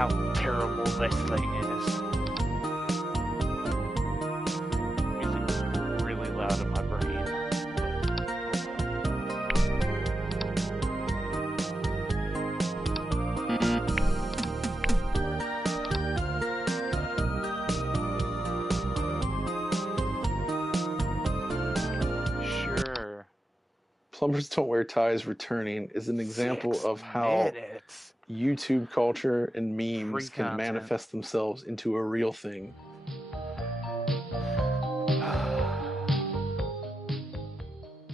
how terrible this thing is. Music's really loud in my brain. Sure. Plumbers Don't Wear Ties returning is an example 6 of how minutes. YouTube culture and memes Free can content. manifest themselves into a real thing.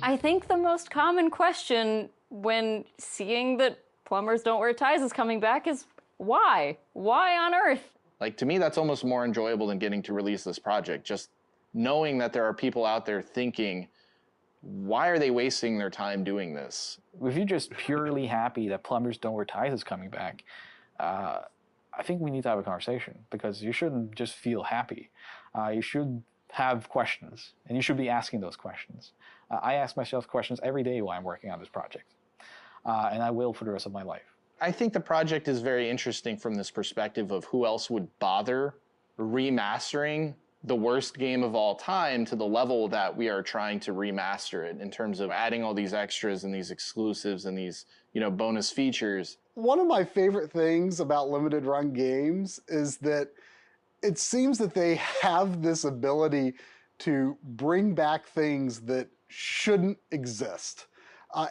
I think the most common question when seeing that Plumbers Don't Wear Ties is coming back is why? Why on earth? Like, to me, that's almost more enjoyable than getting to release this project. Just knowing that there are people out there thinking, why are they wasting their time doing this? If you're just purely happy that Plumbers Don't Wear Ties is coming back, I think we need to have a conversation, because you shouldn't just feel happy. You should have questions, and you should be asking those questions. I ask myself questions every day while I'm working on this project, and I will for the rest of my life. I think the project is very interesting from this perspective of who else would bother remastering the worst game of all time to the level that we are trying to remaster it, in terms of adding all these extras and these exclusives and these, bonus features. One of my favorite things about limited run games is that it seems that they have this ability to bring back things that shouldn't exist.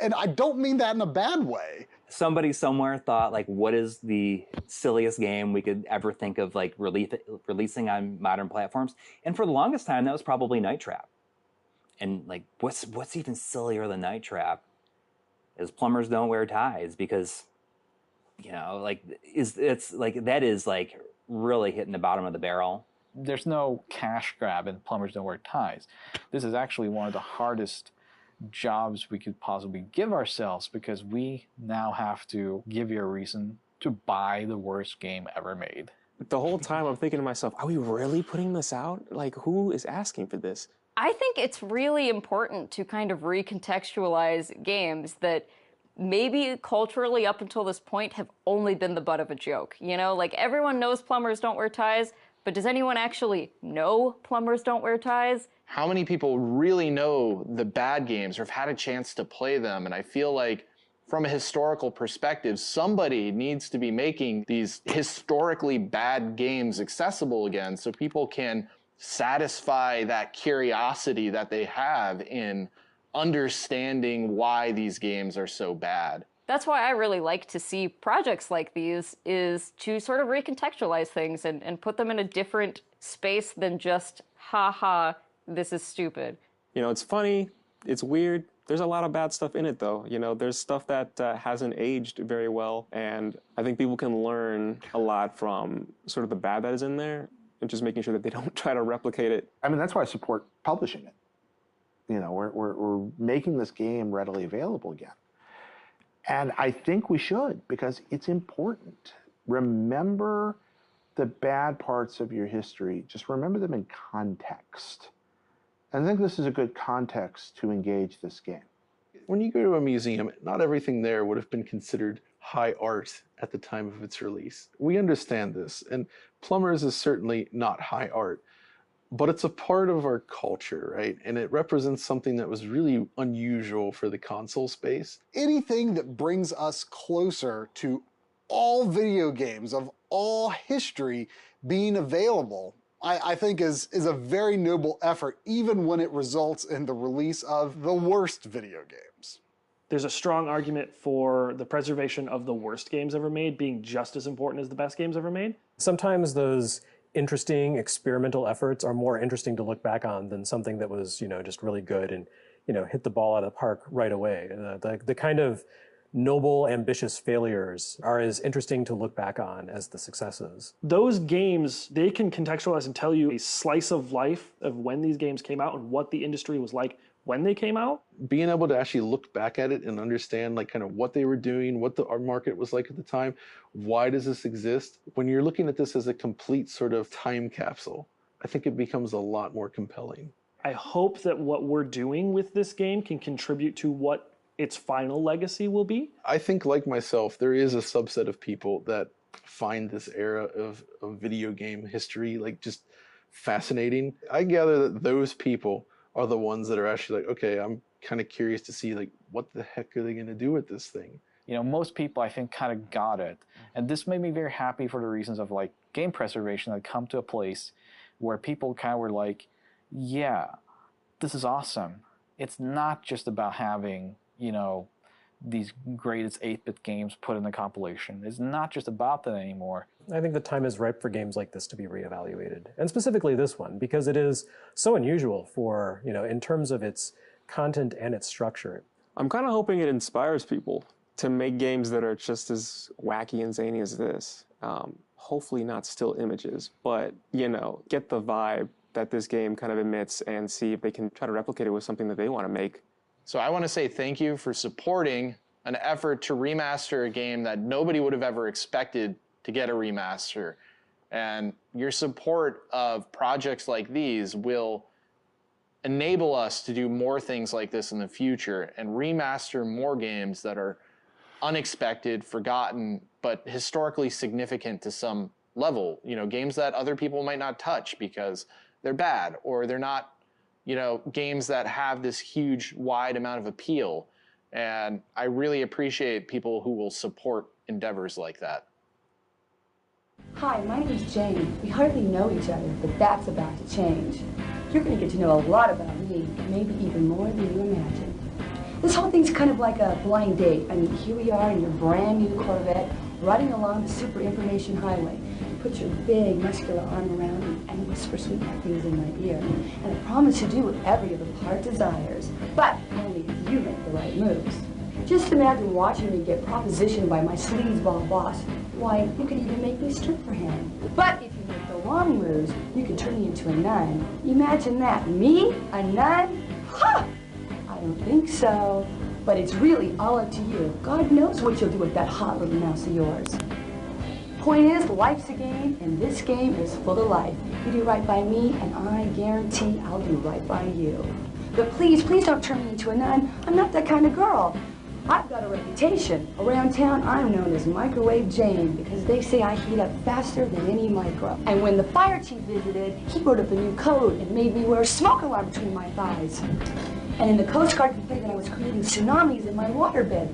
And I don't mean that in a bad way. Somebody somewhere thought, like, what is the silliest game we could ever think of, like, releasing on modern platforms? And for the longest time, that was probably Night Trap. And, like, what's even sillier than Night Trap is Plumbers Don't Wear Ties, because, it's like, that is, like, really hitting the bottom of the barrel. There's no cash grab in Plumbers Don't Wear Ties. This is actually one of the hardest jobs we could possibly give ourselves, because we now have to give you a reason to buy the worst game ever made. The whole time I'm thinking to myself, are we really putting this out? Like, who is asking for this? I think it's really important to kind of recontextualize games that maybe culturally up until this point have only been the butt of a joke. Like, everyone knows Plumbers Don't Wear Ties, but does anyone actually know Plumbers Don't Wear Ties? How many people really know the bad games or have had a chance to play them? And I feel like, from a historical perspective, somebody needs to be making these historically bad games accessible again, so people can satisfy that curiosity that they have in understanding why these games are so bad. That's why I really like to see projects like these, is to sort of recontextualize things and put them in a different space than just, haha, this is stupid. It's funny, it's weird. There's a lot of bad stuff in it, though. There's stuff that hasn't aged very well, and I think people can learn a lot from sort of the bad that is in there, and just making sure that they don't try to replicate it. I mean, that's why I support publishing it. We're making this game readily available again. And I think we should, because it's important. Remember the bad parts of your history. Just remember them in context. And I think this is a good context to engage this game. When you go to a museum, not everything there would have been considered high art at the time of its release. We understand this, and Plumbers is certainly not high art, but it's a part of our culture, right? And it represents something that was really unusual for the console space. Anything that brings us closer to all video games of all history being available, I think is a very noble effort, even when it results in the release of the worst video games. There's a strong argument for the preservation of the worst games ever made being just as important as the best games ever made. Sometimes those interesting experimental efforts are more interesting to look back on than something that was, just really good and, hit the ball out of the park right away. The kind of noble, ambitious failures are as interesting to look back on as the successes. Those games, they can contextualize and tell you a slice of life of when these games came out and what the industry was like when they came out. Being able to actually look back at it and understand, like, kind of what they were doing, what our market was like at the time, why does this exist? When you're looking at this as a complete sort of time capsule, I think it becomes a lot more compelling. I hope that what we're doing with this game can contribute to what its final legacy will be. I think, like myself, there is a subset of people that find this era of video game history like just fascinating. I gather that those people are the ones that are actually like, okay, I'm kind of curious to see like what the heck are they going to do with this thing. You know, most people I think kind of got it, and this made me very happy for the reasons of like game preservation. I'd come to a place where people kind of were like, yeah, this is awesome. It's not just about having, you know, these greatest 8-bit games put in the compilation. It's not just about that anymore. I think the time is ripe for games like this to be reevaluated, and specifically this one, because it is so unusual for, you know, in terms of its content and its structure. I'm kind of hoping it inspires people to make games that are just as wacky and zany as this. Hopefully not still images, but, you know, get the vibe that this game kind of emits and see if they can try to replicate it with something that they want to make. So I want to say thank you for supporting an effort to remaster a game that nobody would have ever expected to get a remaster. And your support of projects like these will enable us to do more things like this in the future and remaster more games that are unexpected, forgotten, but historically significant to some level. You know, games that other people might not touch because they're bad, or they're not, you know, games that have this huge, wide amount of appeal. And I really appreciate people who will support endeavors like that. Hi, my name is Jane. We hardly know each other, but that's about to change. You're going to get to know a lot about me, maybe even more than you imagine. This whole thing's kind of like a blind date. I mean, here we are in your brand new Corvette, riding along the super information highway. You put your big, muscular arm around me and whisper sweet things in my ear. And I promise to do whatever your heart desires, but only if you make the right moves. Just imagine watching me get propositioned by my sleazeball boss. Why, you could even make me strip for him. But if you make the wrong moves, you could turn me into a nun. Imagine that. Me? A nun? Ha! I don't think so. But it's really all up to you. God knows what you'll do with that hot little mouse of yours. Point is, life's a game, and this game is full of life. You do right by me, and I guarantee I'll do right by you. But please, please don't turn me into a nun. I'm not that kind of girl. I've got a reputation. Around town, I'm known as Microwave Jane because they say I heat up faster than any micro. And when the fire chief visited, he wrote up a new code and made me wear a smoke alarm between my thighs. And then the Coast Guard complained that I was creating tsunamis in my waterbed.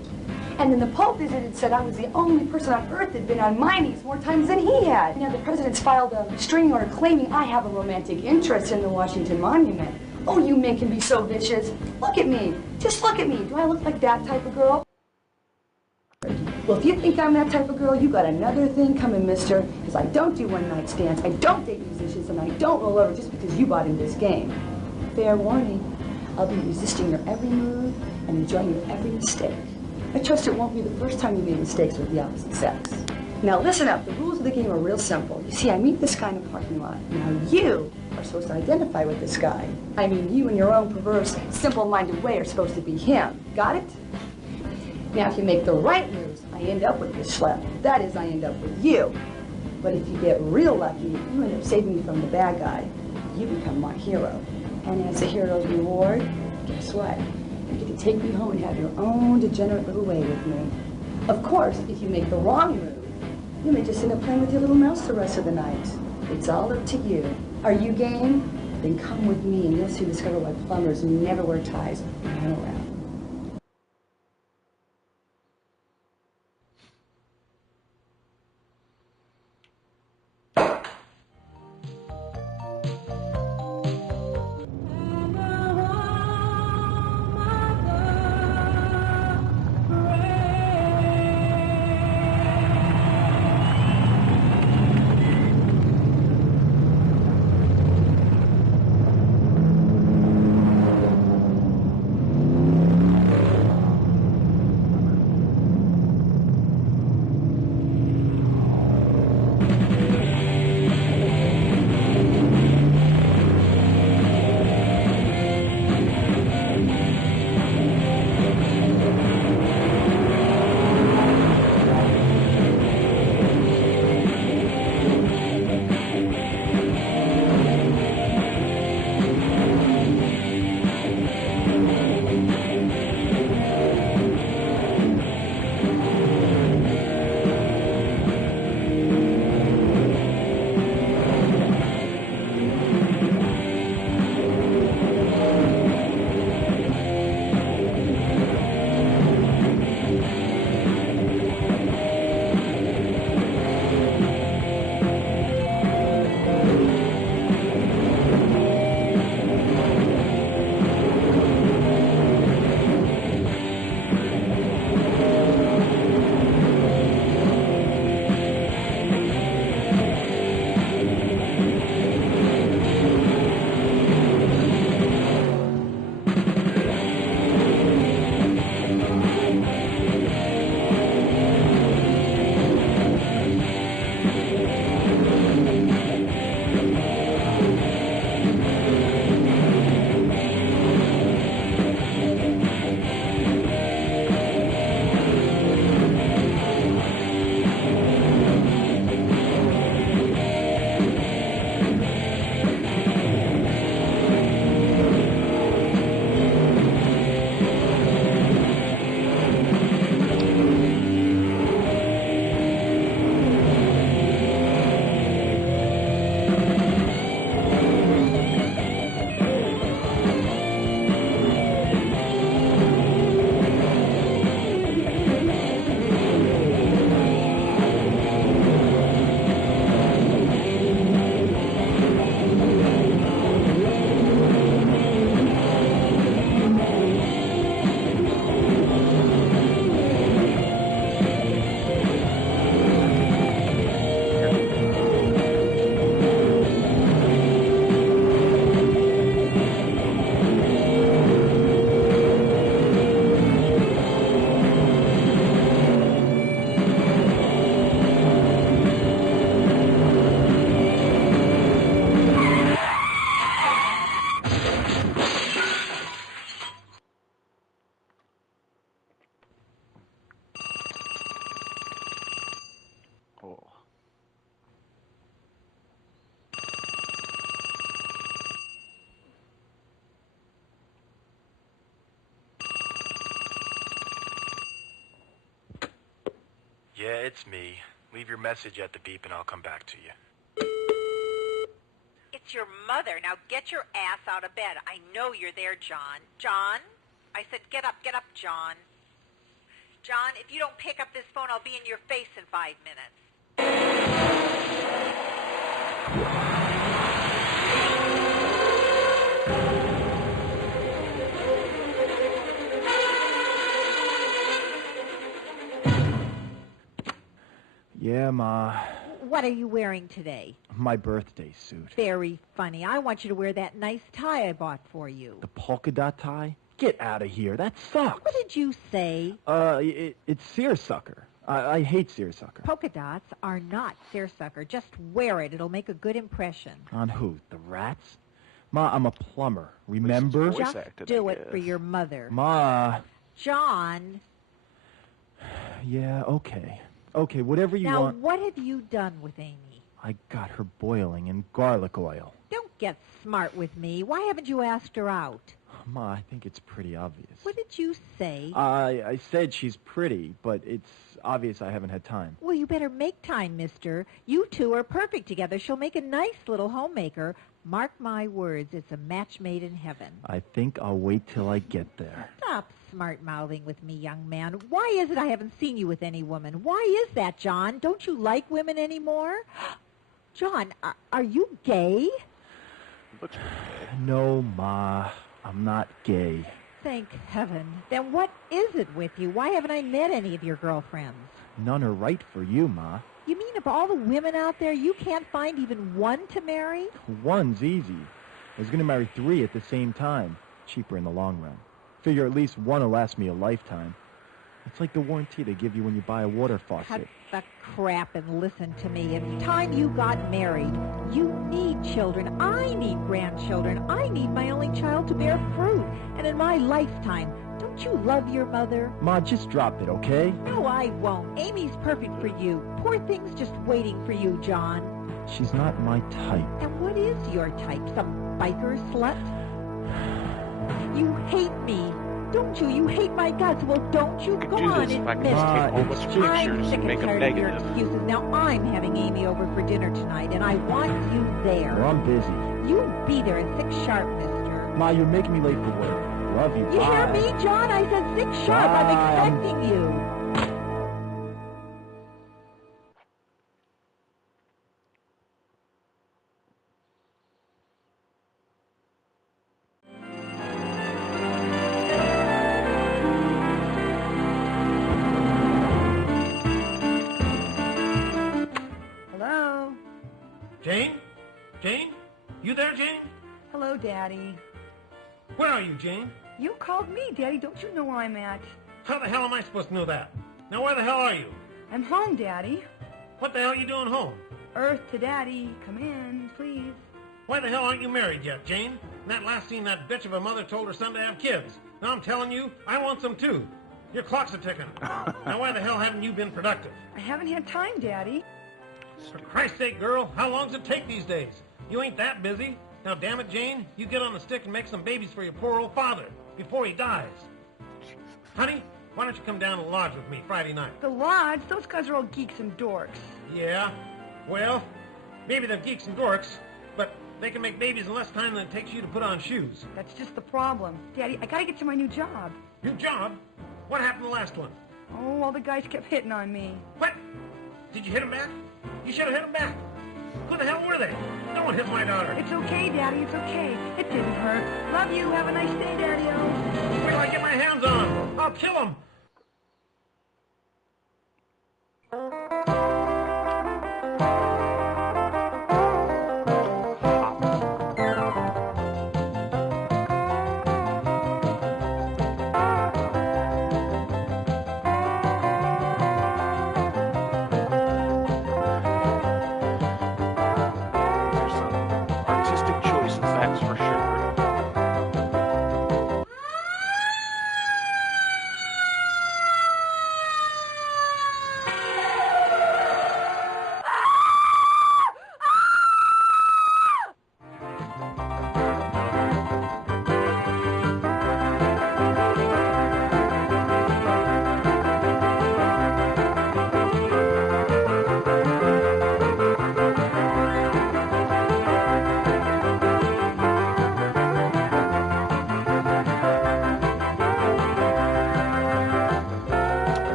And then the Pope visited and said I was the only person on Earth that'd been on my knees more times than he had. Now the president's filed a restraining order claiming I have a romantic interest in the Washington Monument. Oh, you men can be so vicious. Look at me. Just look at me. Do I look like that type of girl? Well, if you think I'm that type of girl, you got another thing coming, mister. Because I don't do one-night stands, I don't date musicians, and I don't roll over just because you bought in this game. Fair warning. I'll be resisting your every move and enjoying your every mistake. I trust it won't be the first time you made mistakes with the opposite sex. Now listen up, the rules of the game are real simple. You see, I meet this guy in the parking lot. Now you are supposed to identify with this guy. I mean, you in your own perverse, simple-minded way are supposed to be him. Got it? Now if you make the right moves, I end up with this schlep. That is, I end up with you. But if you get real lucky, you end up saving me from the bad guy. You become my hero. And as a hero's reward, guess what? You get to take me home and have your own degenerate little way with me. Of course, if you make the wrong move, you may just end up playing with your little mouse the rest of the night. It's all up to you. Are you game? Then come with me and you'll soon discover why plumbers never wear ties when I'm around. Yeah, it's me. Leave your message at the beep and I'll come back to you. It's your mother. Now get your ass out of bed. I know you're there, John. John? I said get up, John. John, if you don't pick up this phone, I'll be in your face in 5 minutes. Yeah, Ma. What are you wearing today? My birthday suit. Very funny. I want you to wear that nice tie I bought for you. The polka dot tie? Get out of here. That sucks. What did you say? It's seersucker. I hate seersucker. Polka dots are not seersucker. Just wear it. It'll make a good impression. On who? The rats? Ma, I'm a plumber. Remember? Just do it for your mother. Ma. John. Yeah, okay. Okay, whatever you want. Now, what have you done with Amy? I got her boiling in garlic oil. Don't get smart with me. Why haven't you asked her out? Ma, I think it's pretty obvious. What did you say? I said she's pretty, but it's obvious I haven't had time. Well, you better make time, mister. You two are perfect together. She'll make a nice little homemaker. Mark my words, it's a match made in heaven. I think I'll wait till I get there. Stop smart-mouthing with me, young man. Why is it I haven't seen you with any woman? Why is that, John? Don't you like women anymore? John, are you gay? No, Ma. I'm not gay. Thank heaven. Then what is it with you? Why haven't I met any of your girlfriends? None are right for you, Ma. You mean of all the women out there, you can't find even one to marry? One's easy. I was going to marry 3 at the same time. Cheaper in the long run. Figure at least one will last me a lifetime. It's like the warranty they give you when you buy a water faucet. Cut the crap and listen to me. It's time you got married. You need children. I need grandchildren. I need my only child to bear fruit. And in my lifetime, don't you love your mother? Ma, just drop it, okay? No, I won't. Amy's perfect for you. Poor thing's just waiting for you, John. She's not my type. And what is your type? Some biker slut? You hate me. Don't you? You hate my guts. Well, don't you? Go on and admit it. I'm sick and tired of your excuses. Now I'm having Amy over for dinner tonight, and I want you there. Well, I'm busy. You be there at 6 sharp, mister. Ma, you're making me late for work. Love you. You hear me, John? I said 6 sharp. I'm expecting you. Jane? Jane? You there, Jane? Hello, Daddy. Where are you, Jane? You called me, Daddy. Don't you know where I'm at? How the hell am I supposed to know that? Now, where the hell are you? I'm home, Daddy. What the hell are you doing home? Earth to Daddy. Come in, please. Why the hell aren't you married yet, Jane? In that last scene, that bitch of a mother told her son to have kids. Now I'm telling you, I want some too. Your clock's a ticking. Now, why the hell haven't you been productive? I haven't had time, Daddy. For Christ's sake, girl, how long does it take these days? You ain't that busy. Now, damn it, Jane, you get on the stick and make some babies for your poor old father before he dies. Honey, why don't you come down to the lodge with me Friday night? The lodge? Those guys are all geeks and dorks. Yeah, well, maybe they're geeks and dorks, but they can make babies in less time than it takes you to put on shoes. That's just the problem. Daddy, I gotta get to my new job. New job? What happened to the last one? Oh, all the guys kept hitting on me. What? Did you hit him back? You should have hit him back. Who the hell were they? No one hits my daughter. It's okay, Daddy, it's okay. It didn't hurt. Love you. Have a nice day, Daddy-o. Wait till I get my hands on him. I'll kill him.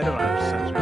I don't have censor.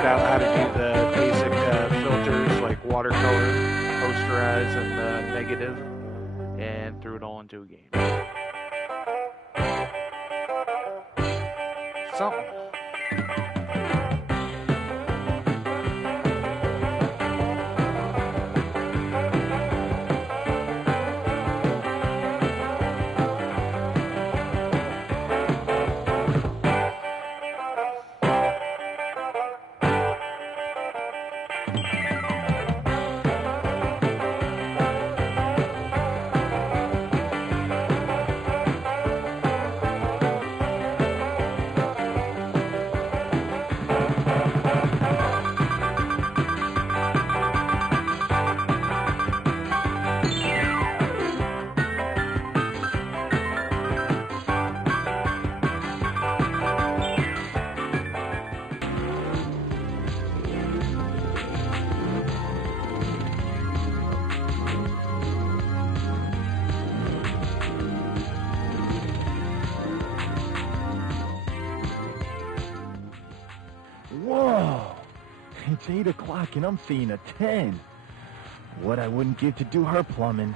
Out how to do the basic filters like watercolor, posterize, and negative, and threw it all into a game. Something. Whoa! It's 8 o'clock and I'm seeing a 10. What I wouldn't give to do her plumbing.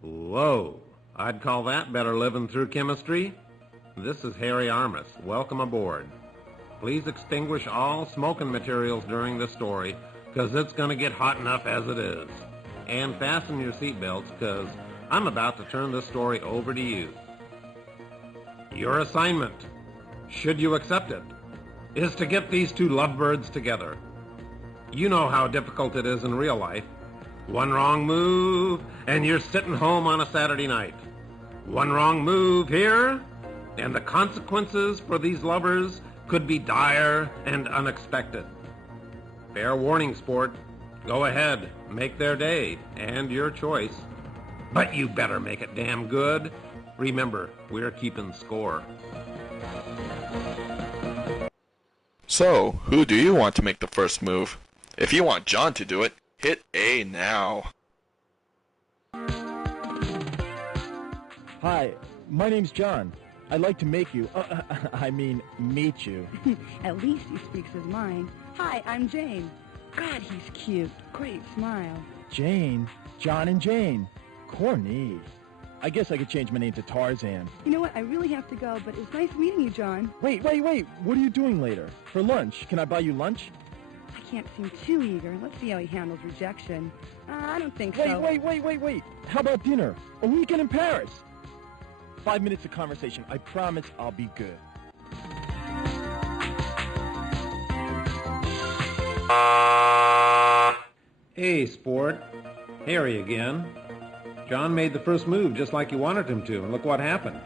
Whoa, I'd call that better living through chemistry. This is Harry Armis. Welcome aboard. Please extinguish all smoking materials during the story 'cause it's gonna get hot enough as it is. And fasten your seatbelts, 'cause I'm about to turn this story over to you. Your assignment, should you accept it, is to get these two lovebirds together. You know how difficult it is in real life. One wrong move, and you're sitting home on a Saturday night. One wrong move here, and the consequences for these lovers could be dire and unexpected. Fair warning, sport. Go ahead, make their day, and your choice. But you better make it damn good. Remember, we're keeping score. So, who do you want to make the first move? If you want John to do it, hit A now. Hi, my name's John. I'd like to make you, meet you. At least he speaks his mind. Hi, I'm Jane. God, he's cute. Great smile. Jane? John and Jane. Corny. I guess I could change my name to Tarzan. You know what? I really have to go, but it was nice meeting you, John. Wait. What are you doing later? For lunch? Can I buy you lunch? I can't seem too eager. Let's see how he handles rejection. I don't think so. Wait. How about dinner? A weekend in Paris? 5 minutes of conversation. I promise I'll be good. Hey, sport. Harry again. John made the first move just like you wanted him to, and look what happened.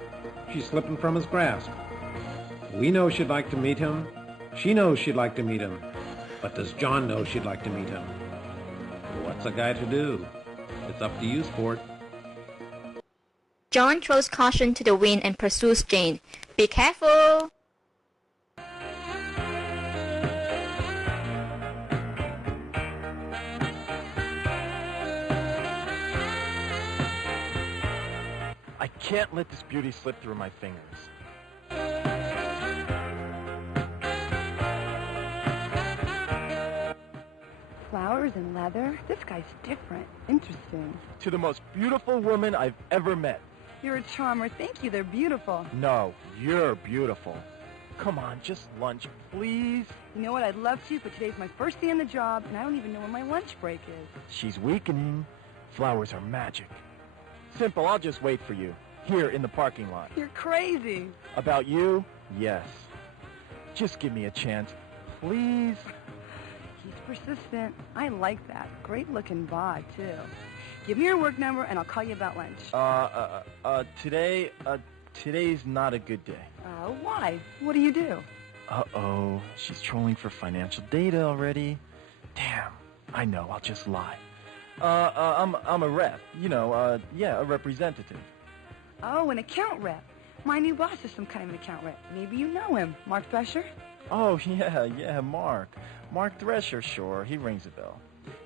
She's slipping from his grasp. We know she'd like to meet him. She knows she'd like to meet him. But does John know she'd like to meet him? What's a guy to do? It's up to you, sport. John throws caution to the wind and pursues Jane. Be careful! I can't let this beauty slip through my fingers. Flowers and leather? This guy's different. Interesting. To the most beautiful woman I've ever met. You're a charmer. Thank you. They're beautiful. No, you're beautiful. Come on, just lunch, please. You know what? I'd love to, but today's my first day on the job, and I don't even know when my lunch break is. She's weakening. Flowers are magic. Simple, I'll just wait for you. Here in the parking lot. You're crazy. About you? Yes. Just give me a chance, please. He's persistent. I like that. Great looking bod, too. Give me your work number, and I'll call you about lunch. Today's not a good day. Why? What do you do? Uh-oh, she's trolling for financial data already. Damn, I know, I'll just lie. I'm a rep, a representative. Oh, an account rep. My new boss is some kind of an account rep. Maybe you know him. Mark Thresher? Oh, yeah, Mark. Mark Thresher, sure, he rings a bell.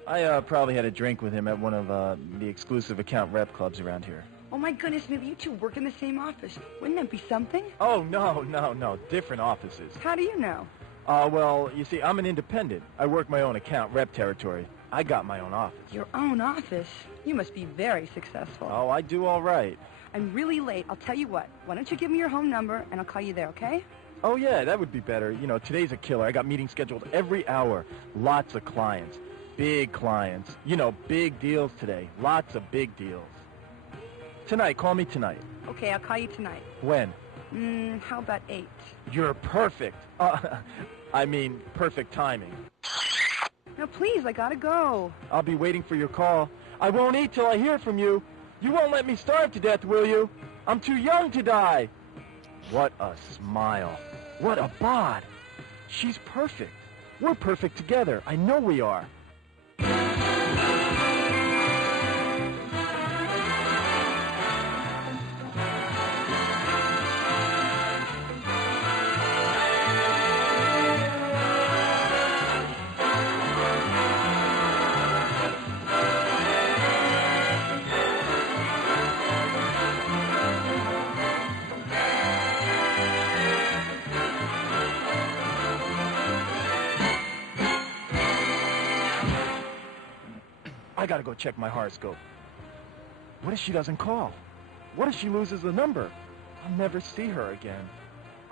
I probably had a drink with him at one of the exclusive account rep clubs around here. Oh my goodness, maybe you two work in the same office. Wouldn't that be something? Oh, no, different offices. How do you know? Well, you see, I'm an independent. I work my own account rep territory. I got my own office. Your own office? You must be very successful. Oh, I do all right. I'm really late. I'll tell you what. Why don't you give me your home number, and I'll call you there, okay? Oh, yeah, that would be better. Today's a killer. I got meetings scheduled every hour. Lots of clients. Big clients. Big deals today. Lots of big deals. Tonight, call me tonight. Okay, I'll call you tonight. When? How about 8? You're perfect. Perfect timing. No, please, I gotta go. I'll be waiting for your call. I won't eat till I hear from you. You won't let me starve to death, will you? I'm too young to die. What a smile. What a bod. She's perfect. We're perfect together. I know we are. I gotta go check my horoscope. What if she doesn't call? What if she loses the number? I'll never see her again.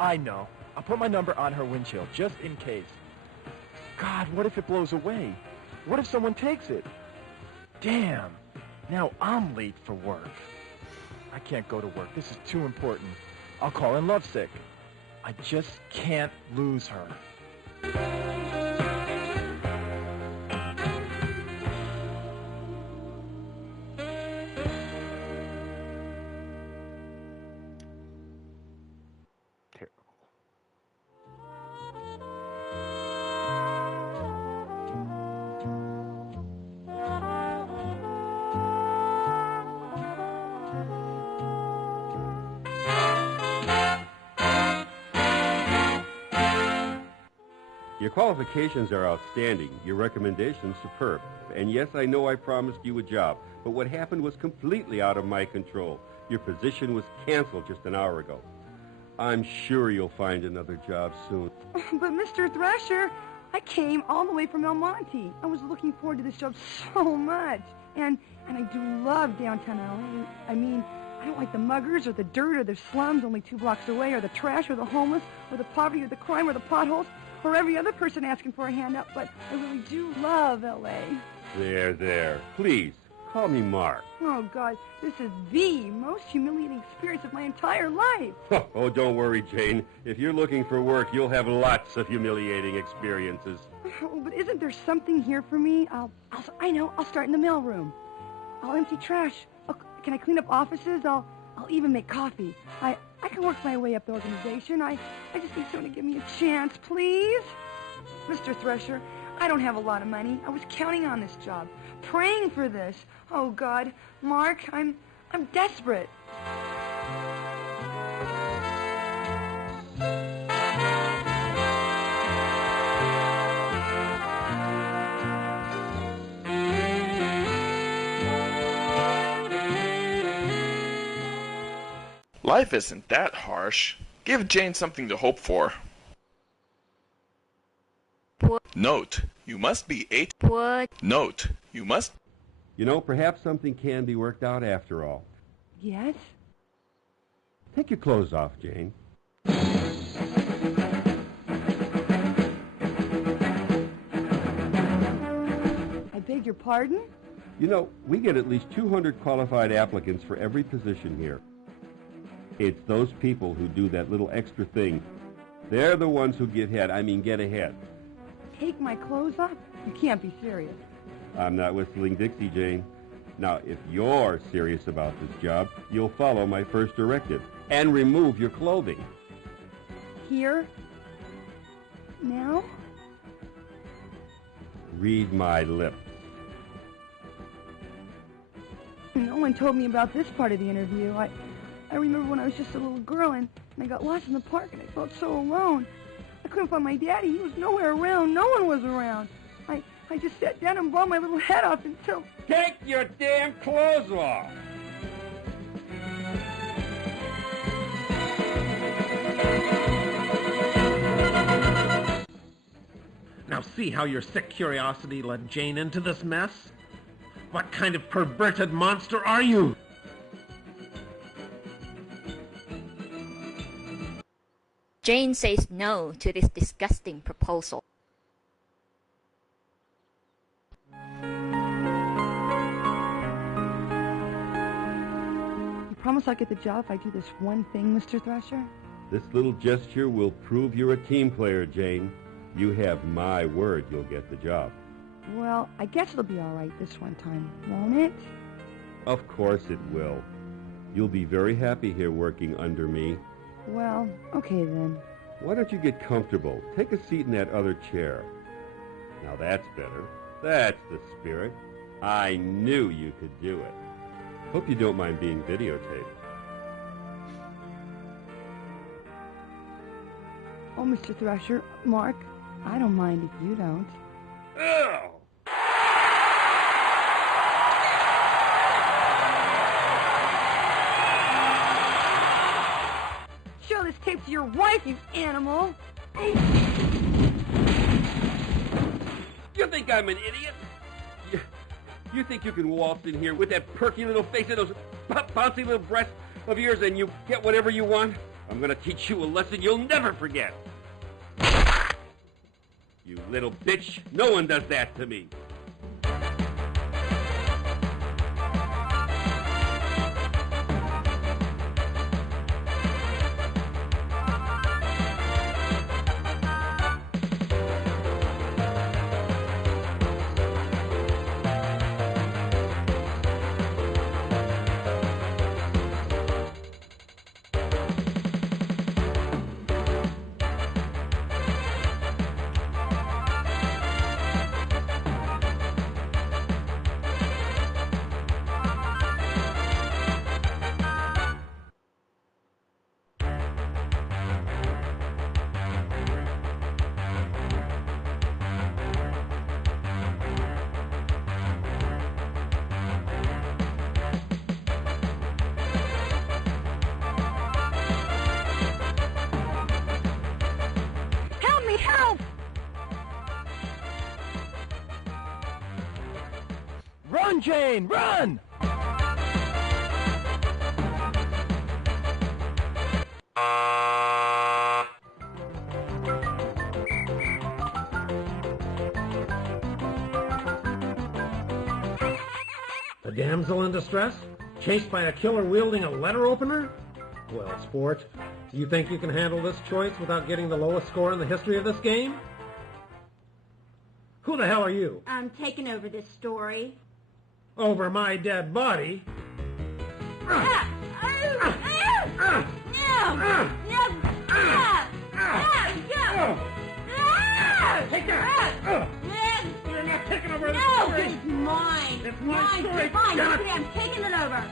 I know. I'll put my number on her windshield, just in case. God, what if it blows away? What if someone takes it? Damn, now I'm late for work. I can't go to work. This is too important. I'll call in lovesick. I just can't lose her. Your qualifications are outstanding. Your recommendations superb. And yes, I know I promised you a job, but what happened was completely out of my control. Your position was canceled just an hour ago. I'm sure you'll find another job soon. But Mr. Thrasher, I came all the way from El Monte. I was looking forward to this job so much. And I do love downtown LA. I mean, I don't like the muggers or the dirt or the slums only 2 blocks away, or the trash or the homeless or the poverty or the crime or the potholes or every other person asking for a handout, but I really do love LA. There. Please, call me Mark. Oh, God, this is the most humiliating experience of my entire life. Oh, don't worry, Jane. If you're looking for work, you'll have lots of humiliating experiences. Oh, but isn't there something here for me? I know, I'll start in the mailroom. I'll empty trash. Can I clean up offices? I'll even make coffee. I can work my way up the organization. I just need someone to give me a chance, please. Mr. Thresher, I don't have a lot of money. I was counting on this job, praying for this. Oh, God. Mark, I'm desperate. Life isn't that harsh. Give Jane something to hope for. Note, you must be 8. Note, you must... You know, perhaps something can be worked out after all. Yes? Take your clothes off, Jane. I beg your pardon? You know, we get at least 200 qualified applicants for every position here. It's those people who do that little extra thing. They're the ones who get ahead. Take my clothes off? You can't be serious. I'm not whistling Dixie, Jane. Now, if you're serious about this job, you'll follow my first directive and remove your clothing. Here? Now? Read my lips. No one told me about this part of the interview. I remember when I was just a little girl and I got lost in the park and I felt so alone. I couldn't find my daddy. He was nowhere around. No one was around. I just sat down and blew my little head off until... Take your damn clothes off! Now see how your sick curiosity led Jane into this mess? What kind of perverted monster are you? Jane says no to this disgusting proposal. You promise I'll get the job if I do this one thing, Mr. Thrasher? This little gesture will prove you're a team player, Jane. You have my word you'll get the job. Well, I guess it'll be all right this one time, won't it? Of course it will. You'll be very happy here working under me. Well, okay then. Why don't you get comfortable? Take a seat in that other chair. Now that's better. That's the spirit. I knew you could do it. Hope you don't mind being videotaped. Oh, Mr. Thrasher, Mark, I don't mind if you don't. Ugh! Show this tape to your wife, you animal! You think I'm an idiot? You think you can waltz in here with that perky little face and those bouncy little breasts of yours and you get whatever you want? I'm gonna teach you a lesson you'll never forget. You little bitch. No one does that to me. Run, Jane, run! A damsel in distress? Chased by a killer wielding a letter opener? Well, sport, do you think you can handle this choice without getting the lowest score in the history of this game? Who the hell are you? I'm taking over this story. Over my dead body? Take that! You're not taking over the story! It's mine! It's my story! Fine, Damn it! okay, I'm taking it over!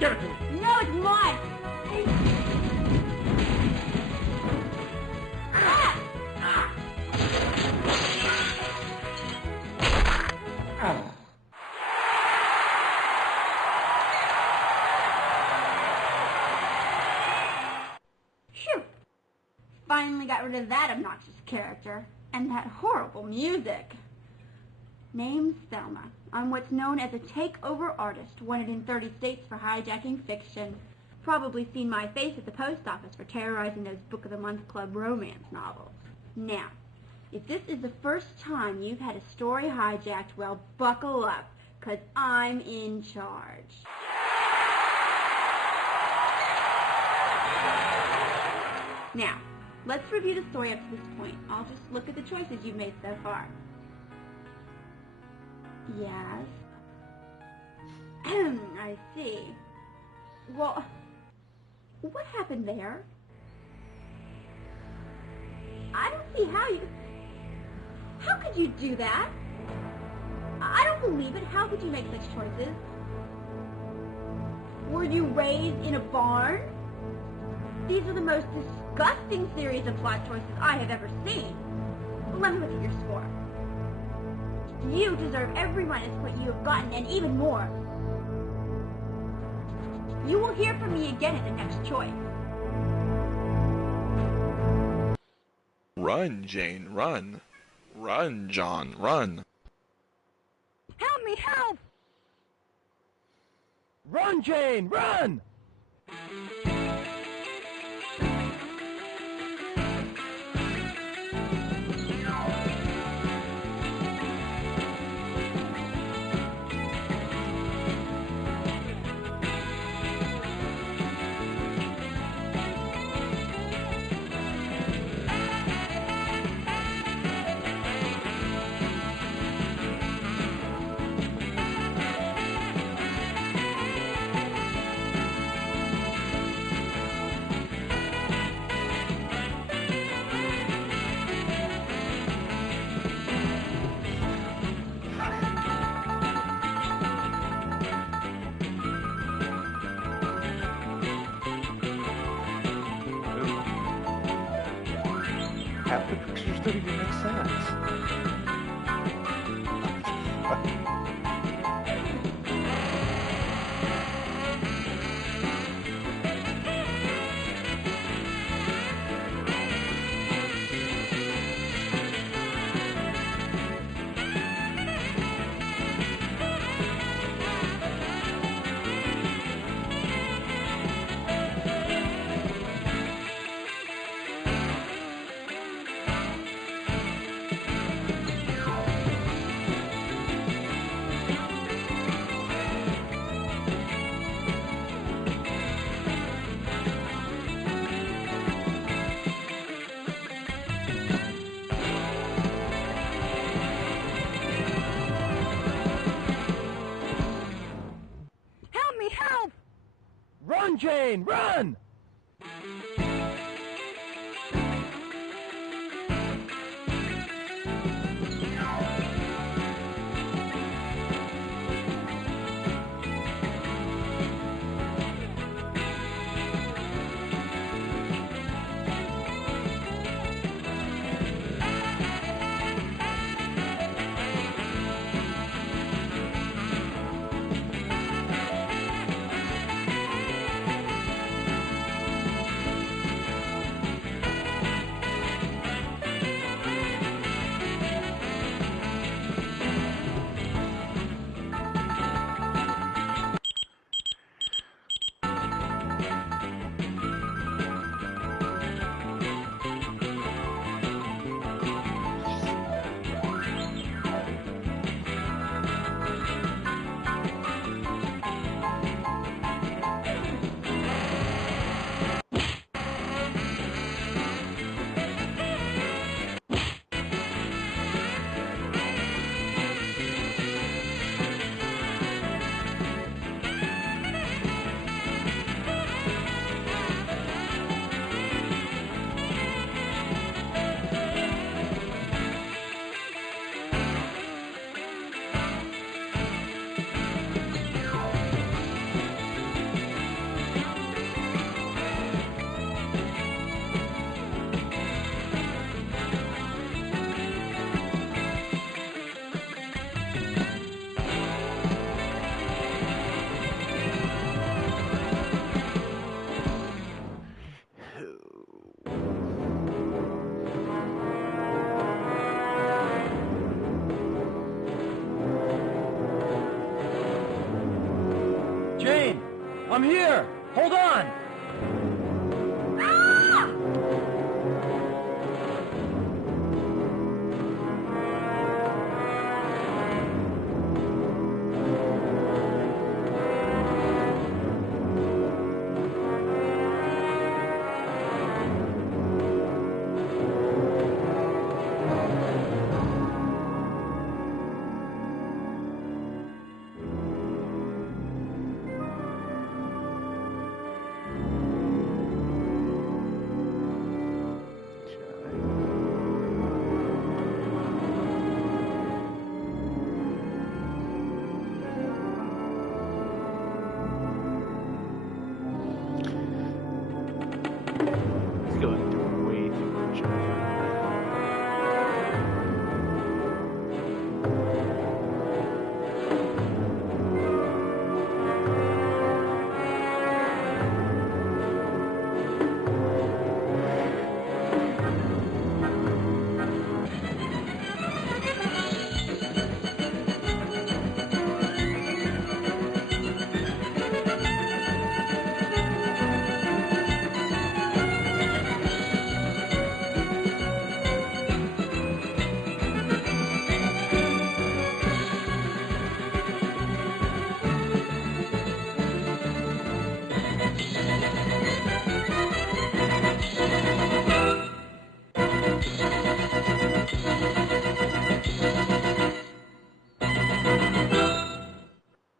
Give it to me! No, it's mine! Phew! Finally got rid of that obnoxious character. And that horrible music. Name's Thelma. I'm what's known as a takeover artist, wanted in 30 states for hijacking fiction. Probably seen my face at the post office for terrorizing those Book of the Month Club romance novels. Now, if this is the first time you've had a story hijacked, well, buckle up, 'cause I'm in charge. Now, let's review the story up to this point. I'll just look at the choices you've made so far. Yes. I see. Well, what happened there? I don't see how you... How could you do that? I don't believe it. How could you make such choices? Were you raised in a barn? These are the most disgusting series of plot choices I have ever seen. Let me look at your score. You deserve every minus point you have gotten, and even more. You will hear from me again at the next choice. Run, Jane, run. Run, John, run. Help me, help! Run, Jane, run! Half the pictures don't even make sense. Help me, help! Run, Jane, run! I'm here! Hold on! He's going through way too much.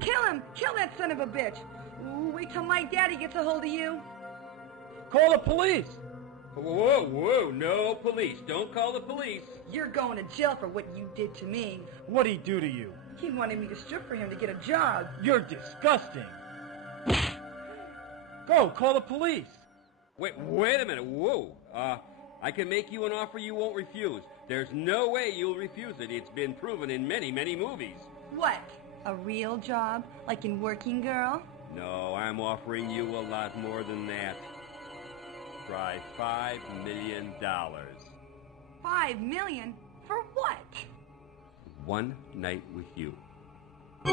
Kill him! Kill that son of a bitch! Ooh, wait till my daddy gets a hold of you. Call the police! Whoa, whoa, no police. Don't call the police. You're going to jail for what you did to me. What'd he do to you? He wanted me to strip for him to get a job. You're disgusting. Go, call the police. Wait a minute. Whoa. I can make you an offer you won't refuse. There's no way you'll refuse it. It's been proven in many, many movies. What? A real job? Like in Working Girl? No, I'm offering you a lot more than that. Try $5 million. $5 million? For what? One night with you. I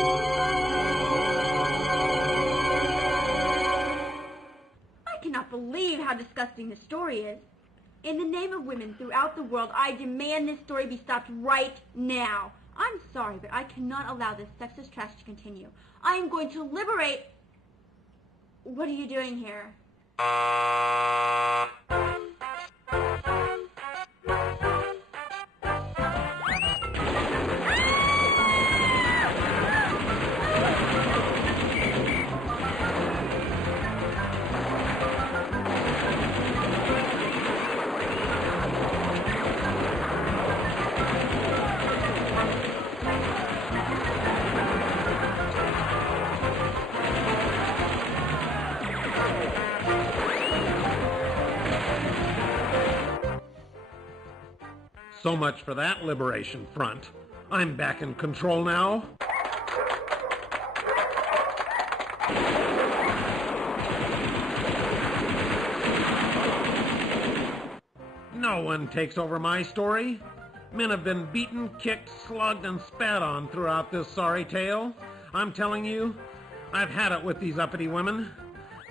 cannot believe how disgusting this story is. In the name of women throughout the world, I demand this story be stopped right now. I'm sorry, but I cannot allow this sexist trash to continue. I am going to liberate... What are you doing here? So much for that liberation front. I'm back in control now. No one takes over my story. Men have been beaten, kicked, slugged, and spat on throughout this sorry tale. I'm telling you, I've had it with these uppity women.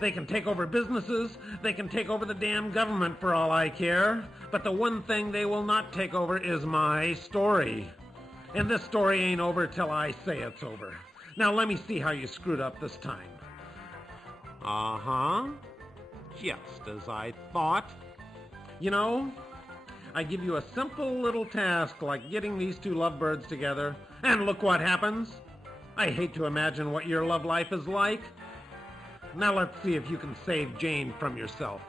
They can take over businesses, they can take over the damn government for all I care, but the one thing they will not take over is my story. And this story ain't over till I say it's over. Now let me see how you screwed up this time. Uh-huh. Just as I thought. You know, I give you a simple little task like getting these two lovebirds together, and look what happens. I hate to imagine what your love life is like. Now let's see if you can save Jane from yourself.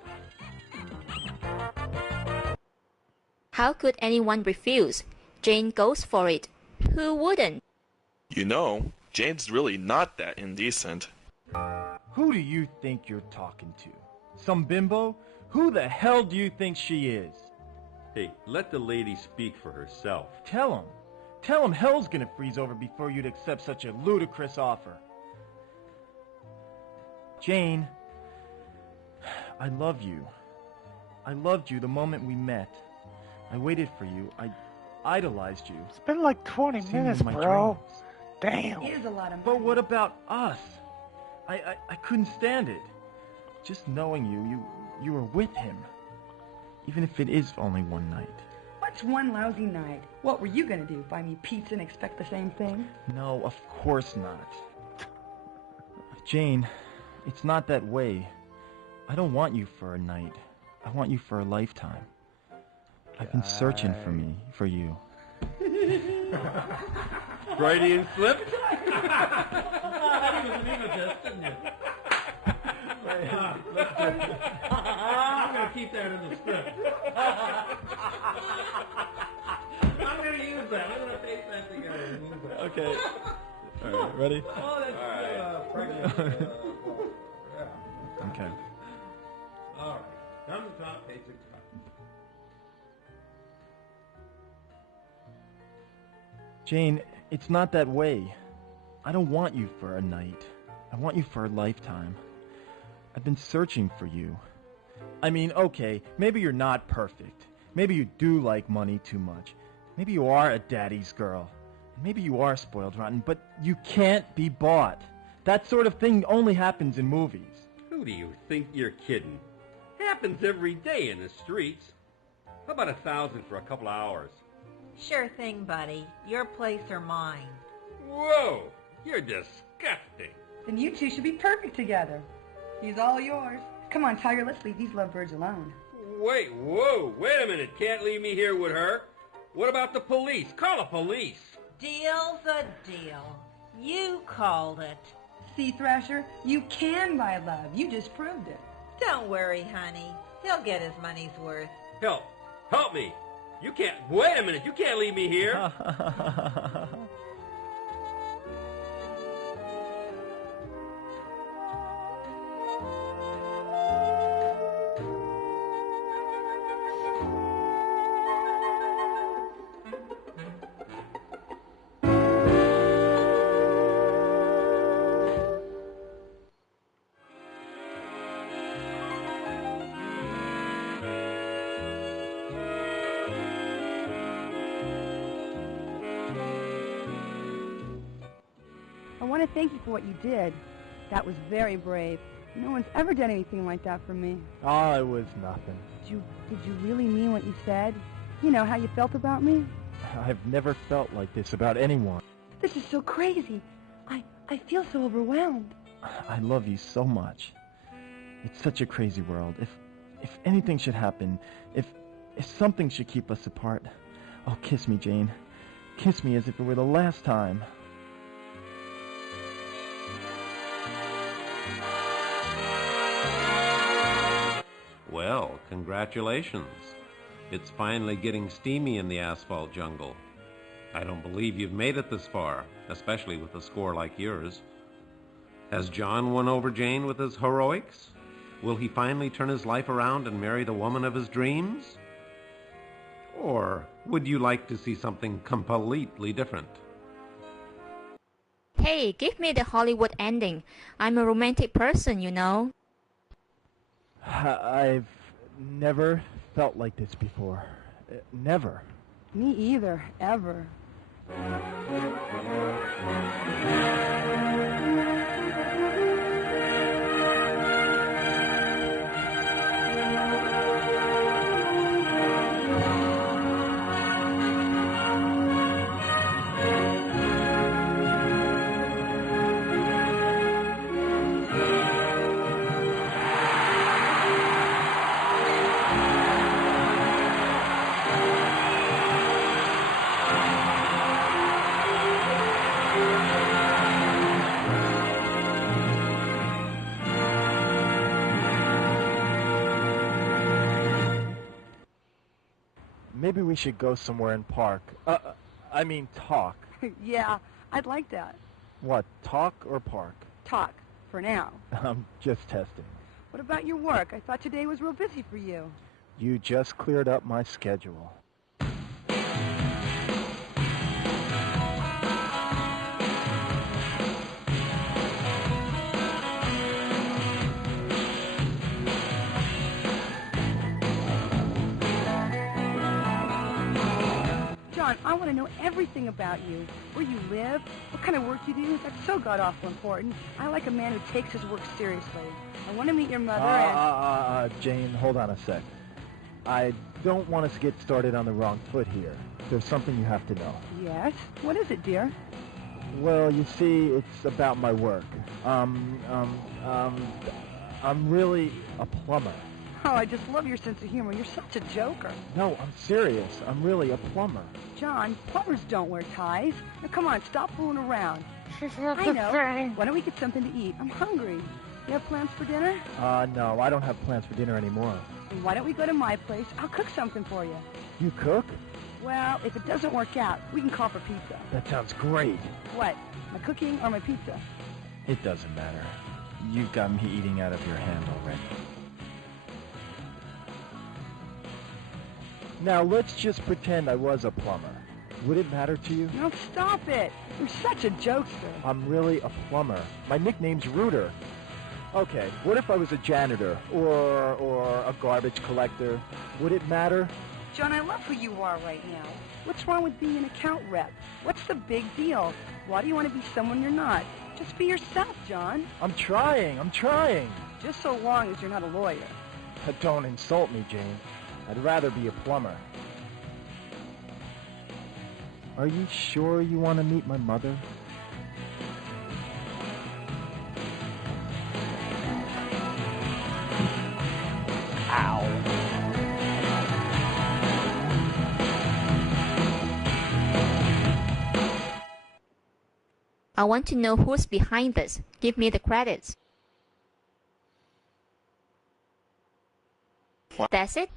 How could anyone refuse? Jane goes for it. Who wouldn't? You know, Jane's really not that indecent. Who do you think you're talking to? Some bimbo? Who the hell do you think she is? Hey, let the lady speak for herself. Tell him. Tell him hell's gonna freeze over before you'd accept such a ludicrous offer. Jane, I love you. I loved you the moment we met. I waited for you. I idolized you. It's been like 20 minutes, bro. Damn. It is a lot of money. But what about us? I couldn't stand it. Just knowing you were with him. Even if it is only one night. What's one lousy night? What were you gonna do? Buy me pizza and expect the same thing? No, of course not. Jane, it's not that way. I don't want you for a night. I want you for a lifetime. I've been searching for you. Freudian slip? I'm going to keep that in the script. I'm going to use that. I'm going to paste that together and use that. Okay. All right, ready? Oh, that's pregnant. Okay. All right. Come to top, page 65. Jane, it's not that way. I don't want you for a night. I want you for a lifetime. I've been searching for you. I mean, okay, maybe you're not perfect. Maybe you do like money too much. Maybe you are a daddy's girl. Maybe you are spoiled rotten, but you can't be bought. That sort of thing only happens in movies. Who do you think you're kidding? Happens every day in the streets. How about 1,000 for a couple of hours? Sure thing, buddy. Your place or mine. Whoa! You're disgusting. Then you two should be perfect together. He's all yours. Come on, Tiger, let's leave these lovebirds alone. Wait a minute. Can't leave me here with her. What about the police? Call the police. Deal's a deal. You called it. See, Thrasher, you can buy love. You just proved it. Don't worry, honey. He'll get his money's worth. Help me. You can't, wait a minute. You can't leave me here. I want to thank you for what you did. That was very brave. No one's ever done anything like that for me. Oh, it was nothing. Did you really mean what you said? You know how you felt about me? I've never felt like this about anyone. This is so crazy. I feel so overwhelmed. I love you so much. It's such a crazy world. If anything should happen, if something should keep us apart, oh, kiss me, Jane. Kiss me as if it were the last time. Well, congratulations. It's finally getting steamy in the asphalt jungle. I don't believe you've made it this far, especially with a score like yours. Has John won over Jane with his heroics? Will he finally turn his life around and marry the woman of his dreams? Or would you like to see something completely different? Hey, give me the Hollywood ending. I'm a romantic person, you know. I've never felt like this before. Never. Me either, ever. Maybe we should go somewhere and park. I mean talk. Yeah, I'd like that. What, talk or park? Talk, for now. I'm just testing. What about your work? I thought today was real busy for you. You just cleared up my schedule. John, John, I want to know everything about you. Where you live, what kind of work you do. That's so god-awful important. I like a man who takes his work seriously. I want to meet your mother and... Jane, hold on a sec. I don't want us to get started on the wrong foot here. There's something you have to know. Yes? What is it, dear? Well, you see, it's about my work. I'm really a plumber. Oh, I just love your sense of humor. You're such a joker. No, I'm serious. I'm really a plumber. John, plumbers don't wear ties. Now, come on, stop fooling around. I know. Why don't we get something to eat? I'm hungry. You have plans for dinner? No, I don't have plans for dinner anymore. Then why don't we go to my place? I'll cook something for you. You cook? Well, if it doesn't work out, we can call for pizza. That sounds great. What? My cooking or my pizza? It doesn't matter. You've got me eating out of your hand already. Now, let's just pretend I was a plumber. Would it matter to you? No, stop it. You're such a jokester. I'm really a plumber. My nickname's Rooter. Okay, what if I was a janitor or a garbage collector? Would it matter? John, I love who you are right now. What's wrong with being an account rep? What's the big deal? Why do you want to be someone you're not? Just be yourself, John. I'm trying. Just so long as you're not a lawyer. Don't insult me, Jane. I'd rather be a plumber. Are you sure you want to meet my mother? I want to know who's behind this. Give me the credits. That's it?